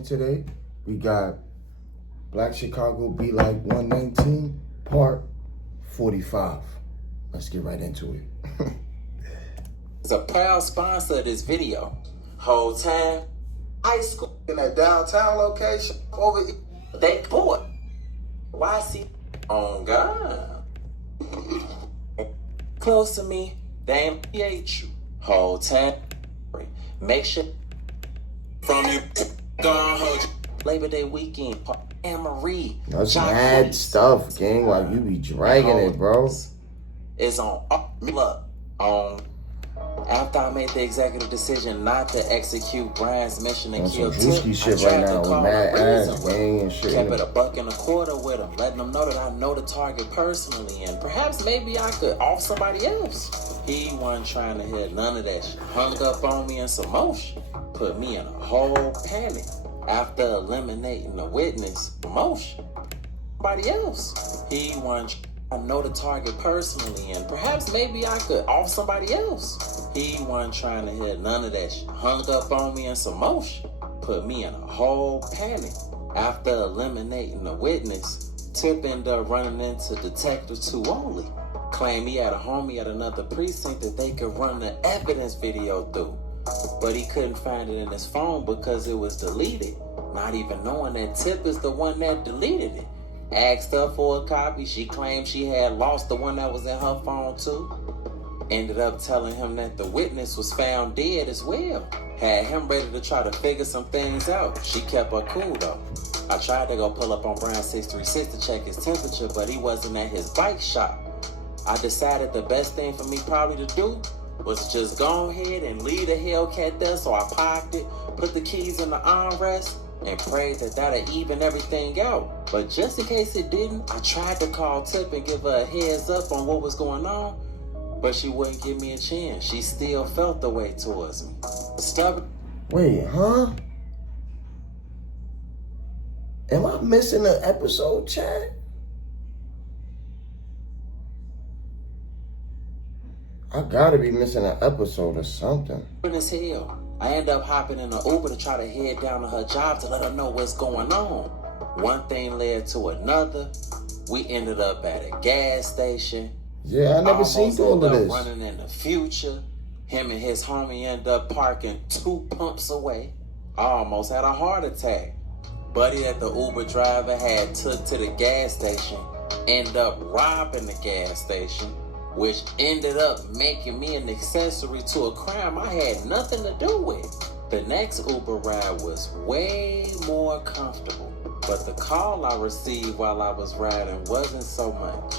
And today we got Black Chicago Be Like 119 Part 45. Let's get right into it. It's a proud sponsor of this video. Whole time, high school In that downtown location over here. they bought. Why see? On God. Close to me, they appreciate you. Whole time, make sure from you. Gone hold you. Labor Day weekend, Anne Marie. That's mad stuff, gang. Like, you be dragging it, bro. It's on look on. After I made the executive decision not to execute Brian's mission and On kill some Drewski Tip, shit I right tried now to with call mad the ass reason gang and shit. kept it $1.25 with him, letting him know that I know the target personally, and perhaps maybe I could off somebody else. He wasn't trying to hear none of that shit. Hung up on me in some motion, put me in a whole panic after eliminating the witness motion. Somebody else. He wasn't. I know the target personally, and perhaps maybe I could off somebody else. He wasn't trying to hear none of that shit. Hung up on me in some motion, put me in a whole panic after eliminating the witness. Tip ended up running into Detective Tuoli. Claimed he had a homie at another precinct that they could run the evidence video through, but he couldn't find it in his phone because it was deleted, not even knowing that Tip is the one that deleted it. Asked her for a copy. She claimed she had lost the one that was in her phone too. Ended up telling him that the witness was found dead as well. Had him ready to try to figure some things out. She kept her cool though. I tried to go pull up on Brian 636 to check his temperature, but he wasn't at his bike shop. I decided the best thing for me probably to do was just go ahead and leave the Hellcat there, so I parked it, put the keys in the armrest, and prayed that that'd even everything out. But just in case it didn't, I tried to call Tip and give her a heads up on what was going on, but she wouldn't give me a chance. She still felt the way towards me. Stubborn. Wait, huh? Am I missing an episode, chat? I gotta be missing an episode or something. As hell. I end up hopping in an Uber to try to head down to her job to let her know what's going on. One thing led to another. We ended up at a gas station. Yeah, I never seen all of this. Running in the future. Him and his homie end up parking 2 pumps away. I almost had a heart attack. Buddy that the Uber driver had took to the gas station, ended up robbing the gas station, which ended up making me an accessory to a crime I had nothing to do with. The next Uber ride was way more comfortable, but the call I received while I was riding wasn't so much.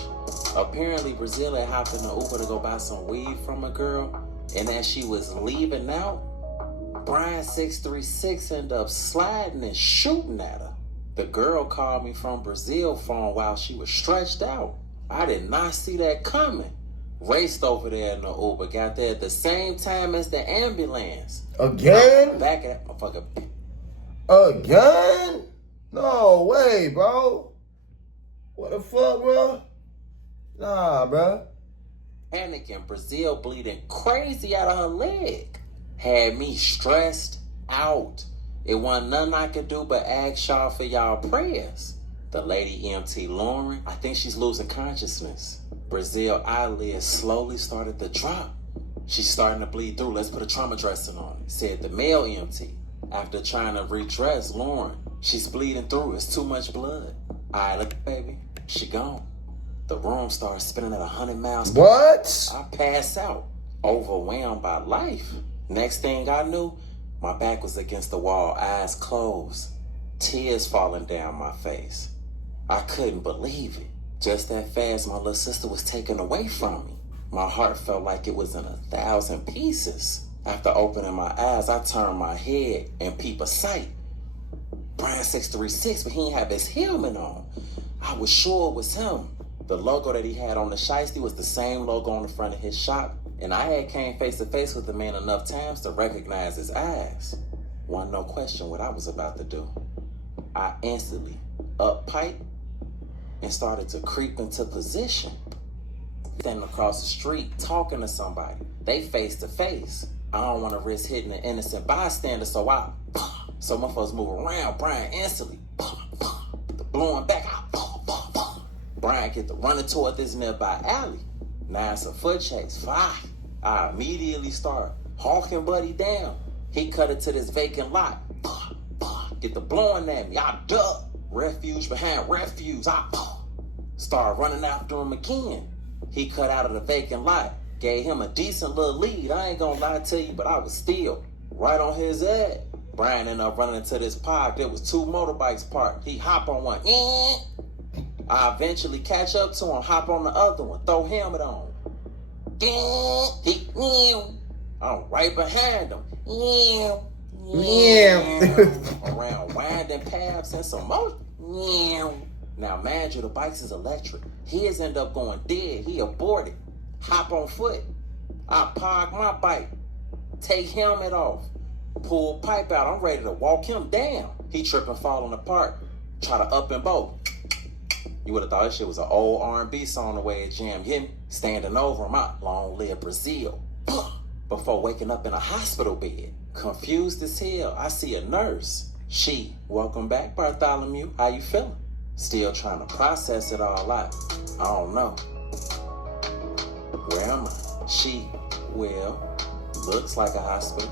Apparently, Brazil had hopped in the Uber to go buy some weed from a girl, and as she was leaving out, Brian 636 ended up sliding and shooting at her. The girl called me from Brazil phone while she was stretched out. I did not see that coming. Raced over there in the Uber, got there at the same time as the ambulance. Again? Back at that motherfucker. Again? No way, bro. What the fuck, bro? Nah, bro. Panicking, Brazil bleeding crazy out of her leg. Had me stressed out. It wasn't nothing I could do but ask y'all for y'all prayers. The lady EMT Lauren, I think she's losing consciousness. Brazil eyelids slowly started to drop. She's starting to bleed through. Let's put a trauma dressing on it, said the male EMT. After trying to redress Lauren, she's bleeding through. It's too much blood. All right, look, baby, she gone. The room started spinning at 100 miles per hour. What? I passed out, overwhelmed by life. Next thing I knew, my back was against the wall, eyes closed, tears falling down my face. I couldn't believe it. Just that fast, my little sister was taken away from me. My heart felt like it was in 1,000 pieces. After opening my eyes, I turned my head and peeped a sight. Brian 636, but he didn't have his helmet on. I was sure it was him. The logo that he had on the shiesty was the same logo on the front of his shop, and I had came face to face with the man enough times to recognize his eyes. Wasn't no question what I was about to do. I instantly up-piped and started to creep into position. Standing across the street talking to somebody. They face to face. I don't want to risk hitting an innocent bystander, so I So motherfuckers move around Brian instantly. The blowing back out. Brian get to running toward this nearby alley. Now it's a foot chase. Fire. I immediately start hawking Buddy down. He cut it to this vacant lot. Get the blowing at me. I duck. Refuge behind refuge. I start running after him again. He cut out of the vacant lot. Gave him a decent little lead. I ain't gonna lie to you, but I was still right on his head. Brian ended up running into this park. There was 2 motorbikes parked. He hop on one. I eventually catch up to him, hop on the other one, throw helmet on. I'm right behind him. Around winding paths and some more. Now, mind you, the bikes is electric. His end up going dead. He aborted. Hop on foot. I park my bike. Take helmet off. Pull pipe out. I'm ready to walk him down. He tripping, falling apart. Try to up and bow. You would have thought this shit was an old R&B song the way it jammed. Hit me. Standing over him out. Long live Brazil. Before waking up in a hospital bed. Confused as hell. I see a nurse. She, welcome back, Bartholomew. How you feeling? Still trying to process it all out. I don't know. Where am I? She, well, looks like a hospital.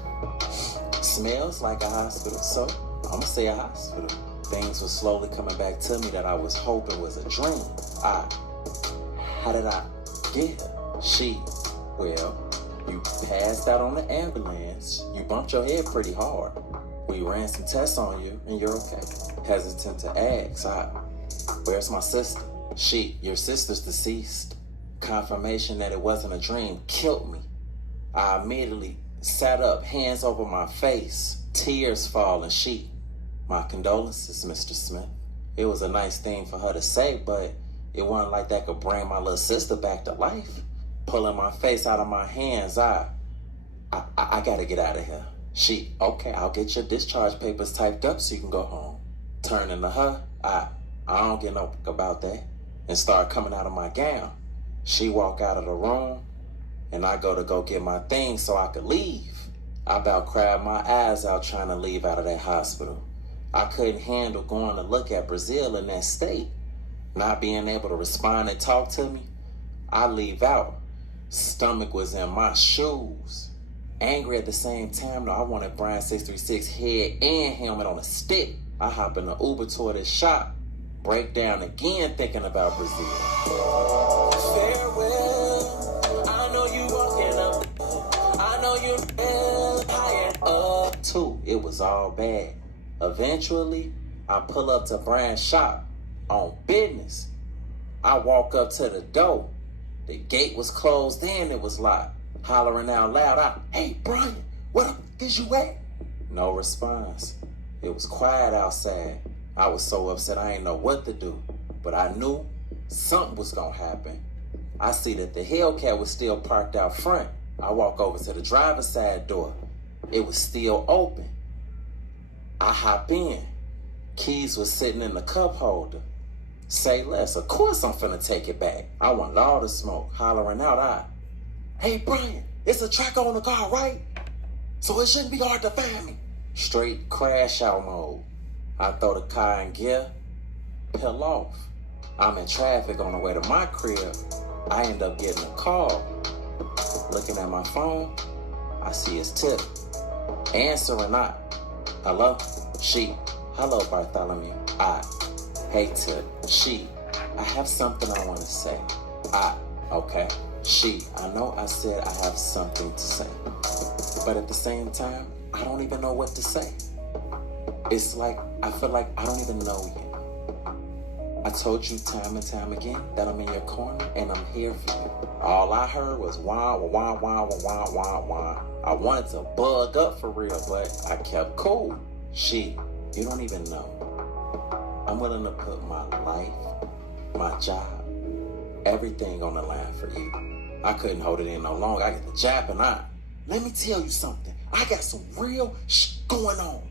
Smells like a hospital. So, I'm gonna say a hospital. Things were slowly coming back to me that I was hoping was a dream. How did I get her? She, well, you passed out on the ambulance. You bumped your head pretty hard. We ran some tests on you, and you're okay. Hesitant to ask, where's my sister? She, your sister's deceased. Confirmation that it wasn't a dream killed me. I immediately sat up, hands over my face, tears falling. She, my condolences, Mr. Smith. It was a nice thing for her to say, but it wasn't like that could bring my little sister back to life. Pulling my face out of my hands, I gotta get out of here. She, okay, I'll get your discharge papers typed up so you can go home. Turning to her, I don't get no about that, and start coming out of my gown. She walk out of the room, and I go get my things so I could leave. I about cried my eyes out trying to leave out of that hospital. I couldn't handle going to look at Brazil in that state. Not being able to respond and talk to me. I leave out. Stomach was in my shoes. Angry at the same time, though, I wanted Brian 636 head and helmet on a stick. I hop in the Uber toward his shop. Break down again thinking about Brazil. Farewell, I know you walking up. I know you high and up too. It was all bad. Eventually, I pull up to Brian's shop on business. I walk up to the door. The gate was closed and it was locked. Hollering out loud, hey Brian, where the f*** is you at? No response. It was quiet outside. I was so upset I didn't know what to do. But I knew something was gonna happen. I see that the Hellcat was still parked out front. I walk over to the driver's side door. It was still open. I hop in. Keys was sitting in the cup holder. Say less. Of course I'm finna take it back. I wanted all the smoke. Hollering out, hey Brian, it's a tracker on the car, right? So it shouldn't be hard to find me. Straight crash out mode. I throw the car in gear, peel off. I'm in traffic on the way to my crib. I end up getting a call. Looking at my phone, I see his tip. Answering not. Hello? She. Hello, Bartholomew. Hey, Tip. She. I have something I want to say. Okay. She. I know I said I have something to say. But at the same time, I don't even know what to say. It's like, I feel like I don't even know you. I told you time and time again that I'm in your corner and I'm here for you. All I heard was wah, wah, wah, wah, wah, wah, wah. I wanted to bug up for real, but I kept cool. She, you don't even know. I'm willing to put my life, my job, everything on the line for you. I couldn't hold it in no longer. I get the jab and let me tell you something. I got some real shit going on.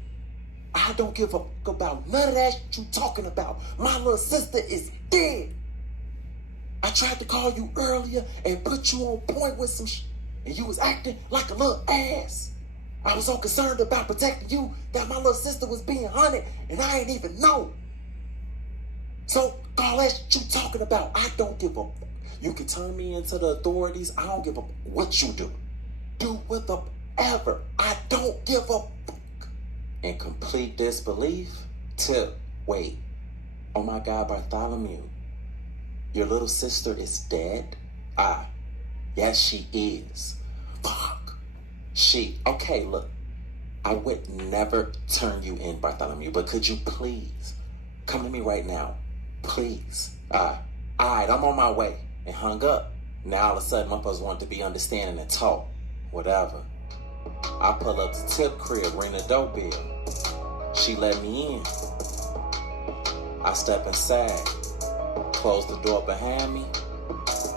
I don't give a fuck about none of that shit you talking about. My little sister is dead. I tried to call you earlier and put you on point with some shit, and you was acting like a little ass. I was so concerned about protecting you that my little sister was being hunted and I ain't even know. So, all that you talking about, I don't give a fuck. You can turn me into the authorities. I don't give a fuck what you do. Do whatever. I don't give a fuck. In complete disbelief, Tip, wait. Oh my God, Bartholomew. Your little sister is dead? Yes, she is. Fuck. Okay, look. I would never turn you in, Bartholomew, but could you please come to me right now? Please. Alright, I'm on my way. And hung up. Now all of a sudden, motherfuckers want to be understanding and talk. Whatever. I pull up to Tip crib, ring the doorbell. She let me in. I step inside, close the door behind me.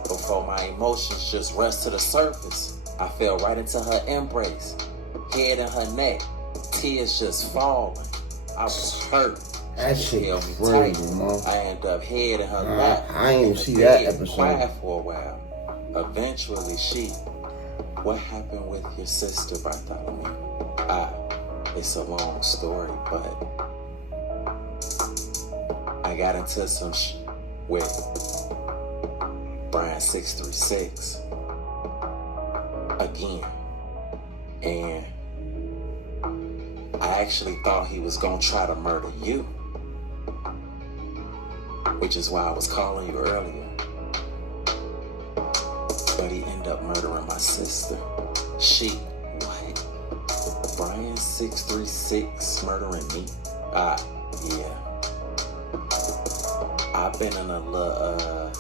Before my emotions just rest to the surface, I fell right into her embrace, head in her neck, tears just falling. I was hurt. That She shit held me crazy, tight. man. I ended up head in her lap. I ain't in even the see that bed, episode. Quiet for a while. Eventually, what happened with your sister, Bartholomew? It's a long story, but I got into some with Brian 636 again, and I actually thought he was gonna try to murder you, which is why I was calling you earlier. But he ended up murdering my sister. What? Brian 636 murdering me? Yeah. I've been in a little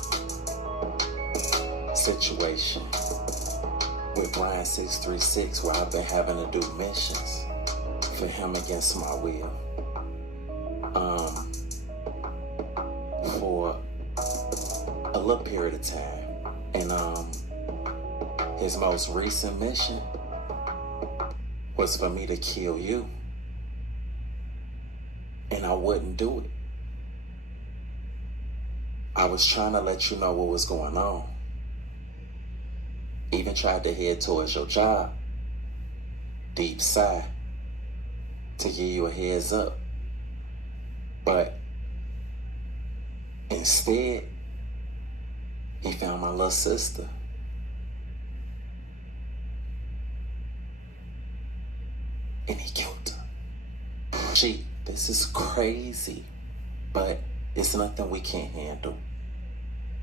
situation with Brian 636 where I've been having to do missions for him against my will. For a little period of time. And his most recent mission was for me to kill you. And I wouldn't do it. I was trying to let you know what was going on. Even tried to head towards your job, deep sigh, to give you a heads up. But instead, he found my little sister. And he killed her. This is crazy, but it's nothing we can't handle.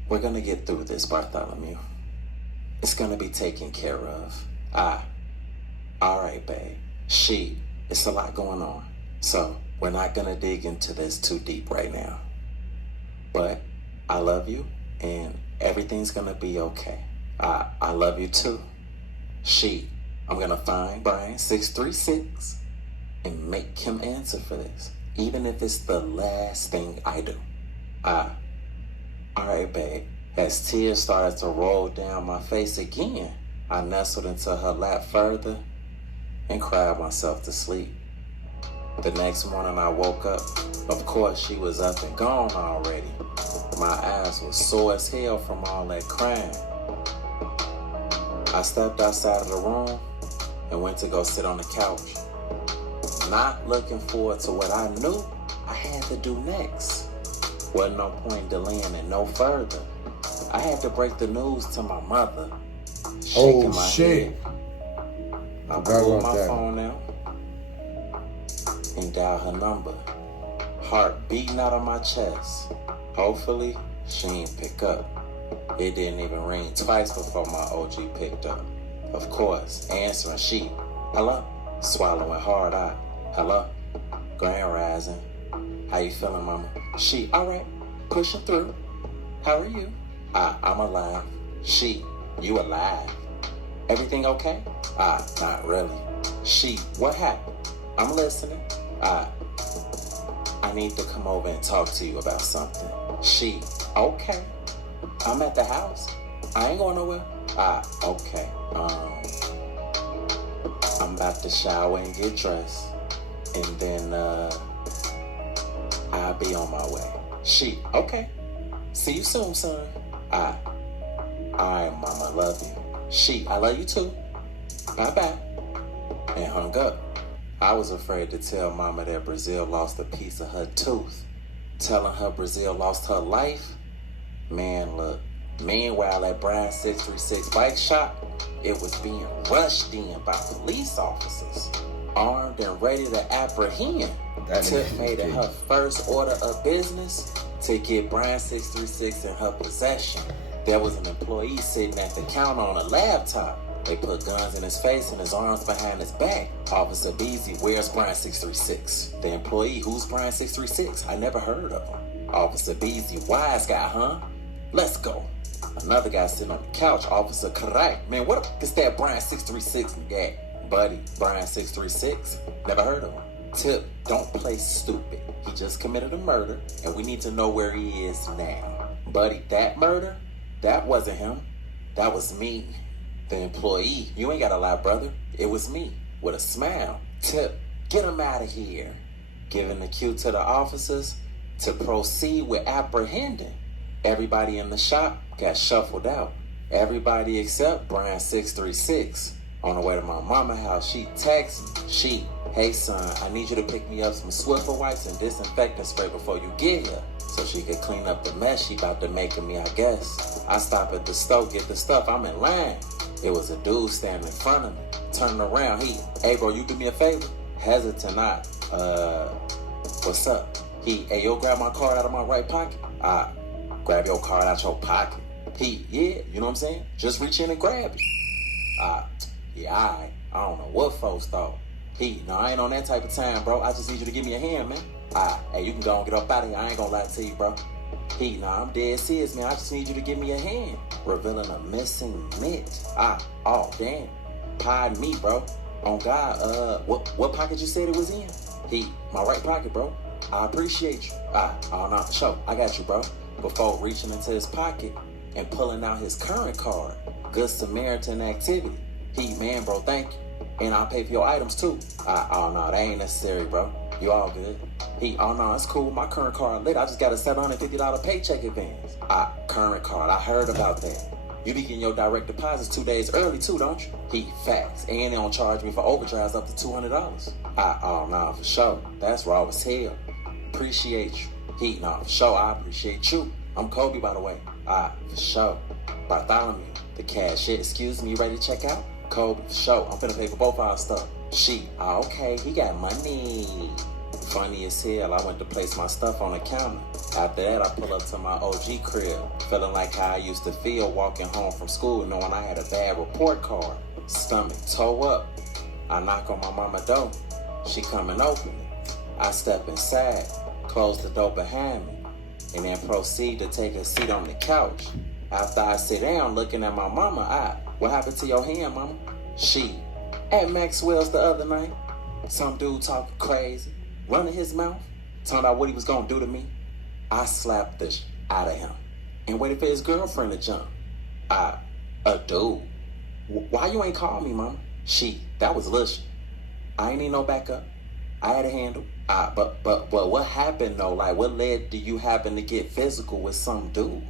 We're gonna get through this, Bartholomew. It's gonna be taken care of. Alright, babe. It's a lot going on. So, we're not gonna dig into this too deep right now. But, I love you, and everything's gonna be okay. I love you too. I'm gonna find Brian 636 and make him answer for this, even if it's the last thing I do. Alright, babe. As tears started to roll down my face again, I nestled into her lap further and cried myself to sleep. The next morning I woke up. Of course, she was up and gone already. My eyes were sore as hell from all that crying. I stepped outside of the room and went to go sit on the couch, not looking forward to what I knew I had to do next. Wasn't no point delaying it no further. I had to break the news to my mother. Shaking my shit. head. I Forgot pulled about my that. phone out and dialed her number. Heart beating out of my chest. Hopefully, she ain't pick up. It didn't even ring twice before my OG picked up. Of course, answering hello? Swallowing hard eye. Hello? Grand rising. How you feeling, mama? Alright. Pushing through. How are you? I'm alive. You alive? Everything okay? Not really. What happened? I'm listening. I need to come over and talk to you about something. Okay. I'm at the house. I ain't going nowhere. Okay. I'm about to shower and get dressed. And then, I'll be on my way. Okay. See you soon, son. Alright, mama, love you. I love you too. Bye-bye. and hung up. I was afraid to tell Mama that Brazil lost a piece of her tooth. Telling her Brazil lost her life? Man, look. Meanwhile, at Brian 636 Bike Shop, it was being rushed in by police officers, armed and ready to apprehend. Tip made it her first order of business to get Brian 636 in her possession. There was an employee sitting at the counter on a laptop. They put guns in his face and his arms behind his back. Officer Beasley, where's Brian 636? The employee, who's Brian 636? I never heard of him. Officer Beasley, wise guy, huh? Let's go. Another guy sitting on the couch, Officer Karai. Man, what the is that Brian 636 guy? Buddy, Brian 636? Never heard of him. Tip, don't play stupid. He just committed a murder, and we need to know where he is now. Buddy, that murder? That wasn't him. That was me. The employee. You ain't gotta lie, brother. It was me. With a smile. Tip, get him out of here. Giving the cue to the officers to proceed with apprehending. Everybody in the shop got shuffled out. Everybody except Brian 636. On the way to my mama's house, she texts me. Hey son, I need you to pick me up some Swiffer wipes and disinfectant spray before you get here, so she could clean up the mess she about to make of me, I guess. I stop at the store, get the stuff, I'm in line. It was a dude standing in front of me, turning around, hey bro, you do me a favor? Hesitant, what's up? Hey yo, grab my card out of my right pocket? Grab your card out your pocket. Yeah, you know what I'm saying? Just reach in and grab it. I don't know what folks thought. No, I ain't on that type of time, bro. I just need you to give me a hand, man. Hey, you can go and get up out of here. I ain't gonna lie to you, bro. No, I'm dead serious, man. I just need you to give me a hand. Revealing a missing mitt. Oh, damn. Pardon me, bro. On God, what pocket you said it was in? My right pocket, bro. I appreciate you. Oh, no, for sure. I got you, bro. Before reaching into his pocket and pulling out his current card. Good Samaritan activity. Man, bro, thank you. And I'll pay for your items too. Oh no, that ain't necessary, bro. You all good. Oh no, it's cool. My current card lit. I just got a $750 paycheck advance. Current card. I heard about that. You be getting your direct deposits 2 days early too, don't you? Facts. And they don't charge me for overdrives up to $200. Oh no, for sure. That's raw as hell. Appreciate you. No, for sure. I appreciate you. I'm Kobe, by the way. For sure. Bartholomew, the cashier. Excuse me, you ready to check out? Kobe, for sure. I'm finna pay for both our stuff. Okay, he got money. Funny as hell, I went to place my stuff on the counter. After that, I pull up to my OG crib, feeling like how I used to feel walking home from school, knowing I had a bad report card. Stomach toe up. I knock on my mama's door. She come and open it. I step inside, close the door behind me, and then proceed to take a seat on the couch. After I sit down looking at my mama, what happened to your hand, mama? At Maxwell's the other night. Some dude talking crazy, running his mouth, talking about what he was gonna do to me. I slapped the out of him and waited for his girlfriend to jump. A dude. Why you ain't call me, mama? That was Lush. I ain't need no backup. I had a handle. But what happened though? Like, what led to you happen to get physical with some dude?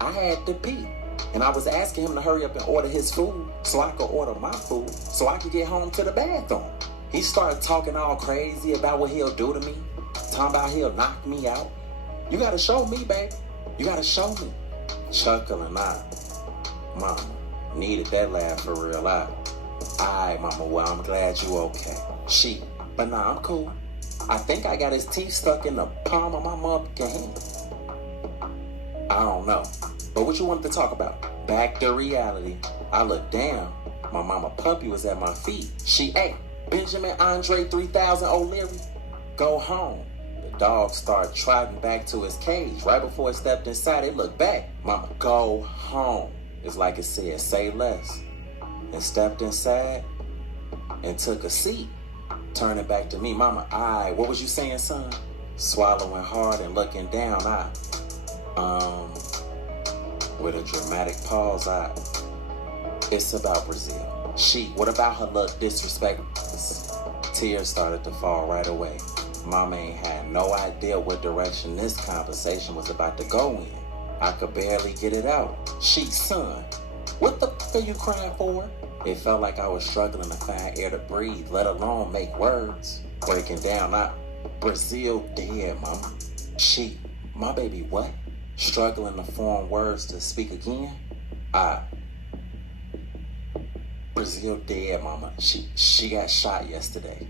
I had to pee. And I was asking him to hurry up and order his food so I could order my food so I could get home to the bathroom. He started talking all crazy about what he'll do to me. Talking about he'll knock me out. You gotta show me, baby. You gotta show me. Chuckling, Mama, needed that laugh for real. Alright, Mama, well, I'm glad you okay. But nah, I'm cool. I think I got his teeth stuck in the palm of my motherfucking hand. I don't know. But what you wanted to talk about? Back to reality. I looked down. My mama puppy was at my feet. Benjamin Andre 3000 O'Leary, go home. The dog started trotting back to his cage. Right before it stepped inside, it looked back. Mama, go home. It's like it said, say less. And stepped inside and took a seat. Turning back to me, Mama, what was you saying, son? Swallowing hard and looking down, with a dramatic pause, it's about Brazil. What about her look disrespect? Tears started to fall right away. Mama ain't had no idea what direction this conversation was about to go in. I could barely get it out. Son, what the f are you crying for? It felt like I was struggling to find air to breathe, let alone make words. Breaking down, Brazil dead, mama. My baby what? Struggling to form words to speak again? Brazil dead, mama. She got shot yesterday.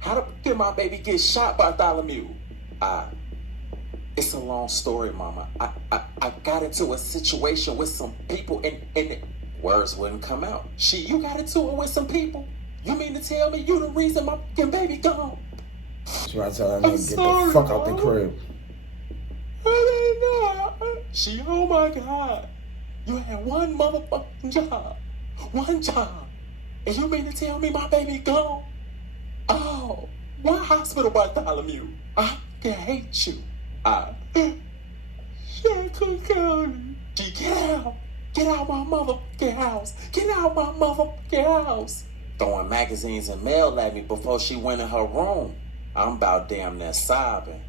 How did my baby get shot, Bartholomew? It's a long story, mama. I got into a situation with some people and words wouldn't come out. You got into it with some people? You mean to tell me you the reason my fucking baby gone? So I tell that nigga, get the fuck out the crib. Oh my God. You had one motherfucking job. One job. And you mean to tell me my baby gone? Oh, what hospital, Bartholomew? I can hate you. Cook County. Get out. Get out my motherfucking house. Get out my motherfucking house. Throwing magazines and mail at me before she went in her room. I'm about damn near sobbing.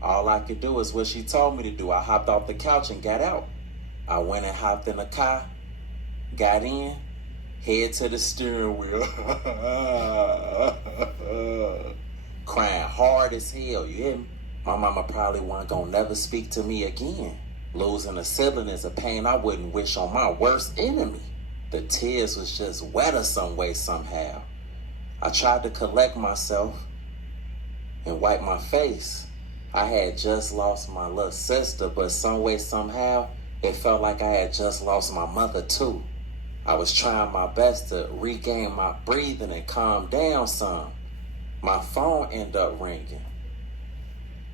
All I could do is what she told me to do. I hopped off the couch and got out. I went and hopped in the car, got in, head to the steering wheel. Crying hard as hell, you hear me? My mama probably wasn't gonna never speak to me again. Losing a sibling is a pain I wouldn't wish on my worst enemy. The tears was just wetter some way, somehow. I tried to collect myself and wipe my face. I had just lost my little sister, but some way, somehow, it felt like I had just lost my mother too. I was trying my best to regain my breathing and calm down some. My phone ended up ringing.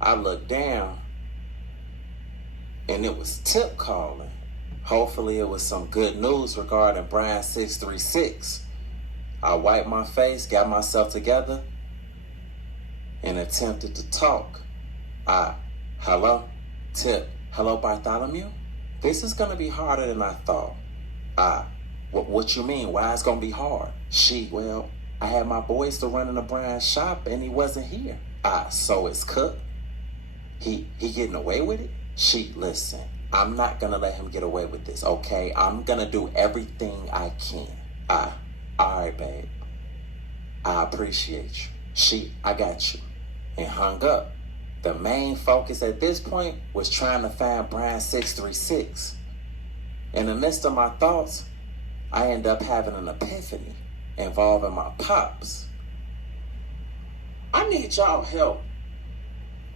I looked down, and it was Tip calling. Hopefully it was some good news regarding Brian 636. I wiped my face, got myself together, and attempted to talk. Hello? Tip, hello, Bartholomew? This is gonna be harder than I thought. What you mean? Why it's gonna be hard? Well, I had my boys to run in the Brian's shop and he wasn't here. So it's Cook? He getting away with it? Listen, I'm not gonna let him get away with this, okay? I'm gonna do everything I can. Alright, babe. I appreciate you. I got you. And hung up. The main focus at this point was trying to find Brian 636. In the midst of my thoughts, I end up having an epiphany involving my pops. I need y'all help.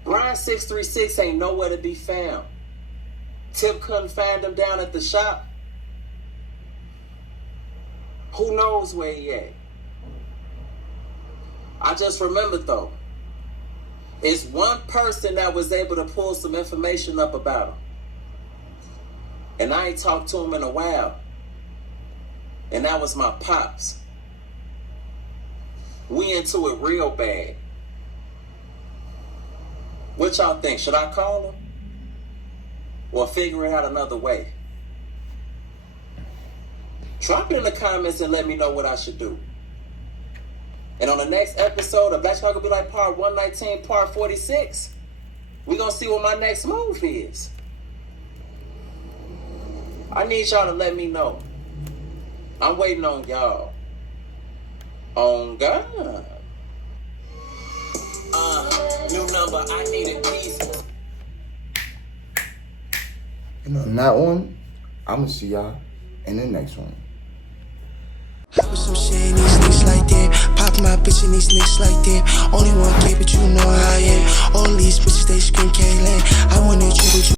Brian 636 ain't nowhere to be found. Tip couldn't find him down at the shop. Who knows where he at? I just remembered though, it's one person that was able to pull some information up about him. And I ain't talked to him in a while. And that was my pops. We into it real bad. What y'all think? Should I call him? Or figure it out another way? Drop it in the comments and let me know what I should do. And on the next episode of Black Chicago Be Like Part 119, Part 46, we're going to see what my next move is. I need y'all to let me know. I'm waiting on y'all. On God. New number, I need it, please. And on that one, I'm going to see y'all in the next one. I put some shit in these niggas like that. Pop my bitch in these niggas like that. Only one kid, but you know how I am.